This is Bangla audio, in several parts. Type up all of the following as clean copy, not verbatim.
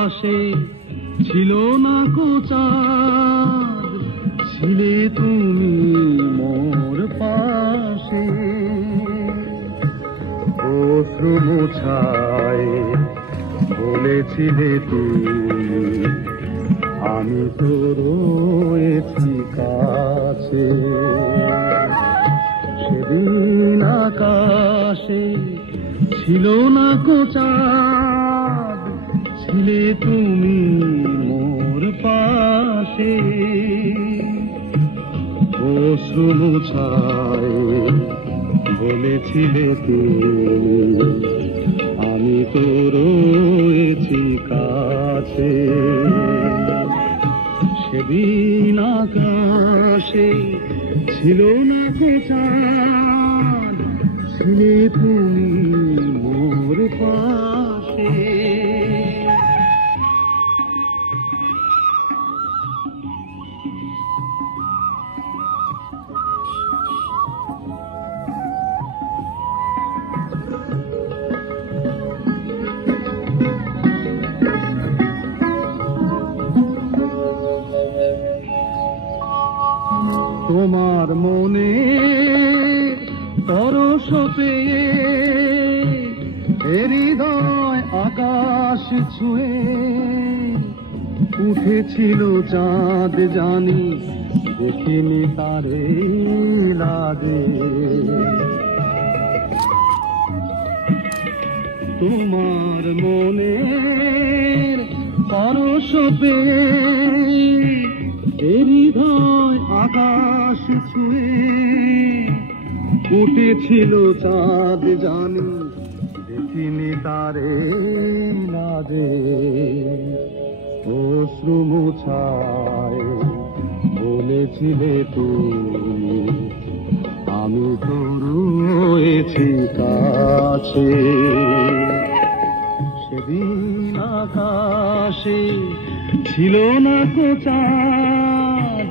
আকাশে ছিল না কো চাঁদ, ছিলে তুমি মোর পাশে। অশ্রু মোছায় বলেছিলে তুমি, আমি তো রয়েছি কাছে। সেদিন আকাশে ছিল না কো চাঁদ, ছিলে তুমি মোর পাশে। অশ্রু মোছায় বলেছিলে তুমি, আমি তো রয়েছি কাছে। সেদিন আকাশে ছিল না কো চাঁদ, ছিলে তুমি মোর পাশে। তোমার মনে পরশ পেয়ে হৃদয় আকাশ ছুঁয়ে উঠেছিল চাঁদ, জানি দেখিনি তারে লাগে। তোমার মনে পরশ পেয়ে হৃদয় আকাশ ছুঁয়ে উঠেছিল চাঁদ, জানি দেখিনি তারে লাগে। অশ্রু মোছায় বলেছিলে তুমি, আমি তো রয়েছি কাছে। সেদিন আকাশে ছিল না কো চাঁদ,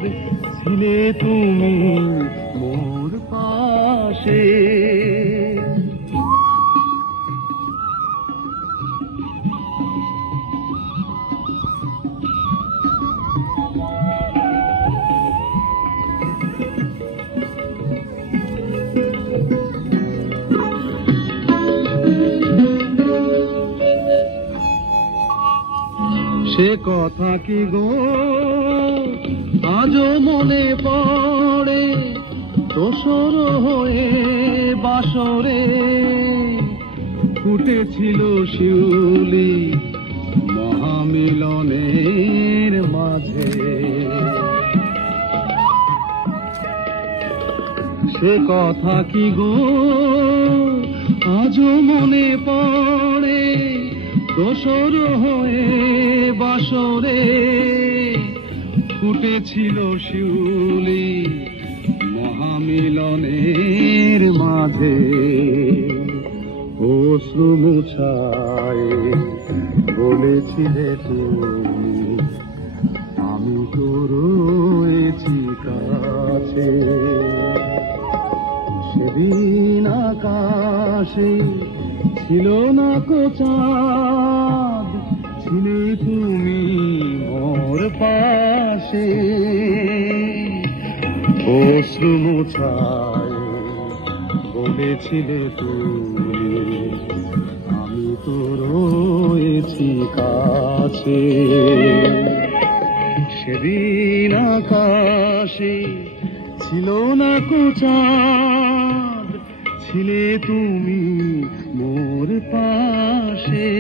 ছিলে তুমি মোর পাশে। সে কথা কি গো আজও মনে পড়ে, দোসর হয়ে বাসরে ফুটেছিল শিউলি মহামিলনের মাঝে। সে কথা কি গো আজও মনে পড়ে, দোসর হয়ে বাসরে ফুটেছিল শিউলি মহামিলনের মাঝে। অশ্রু মোছায় বলেছিলে তুমি, আমি তো রয়েছি কাছে। সেদিন আকাশে ছিল না কো চাঁদ, ছিলে তুমি মোর পাশে। অশ্রু মোছায় বলেছিলে তুমি, আমি তো রয়েছি কাছে। সেদিন আকাশে ছিল না কো চাঁদ, ছিলে তুমি মোর পাশে।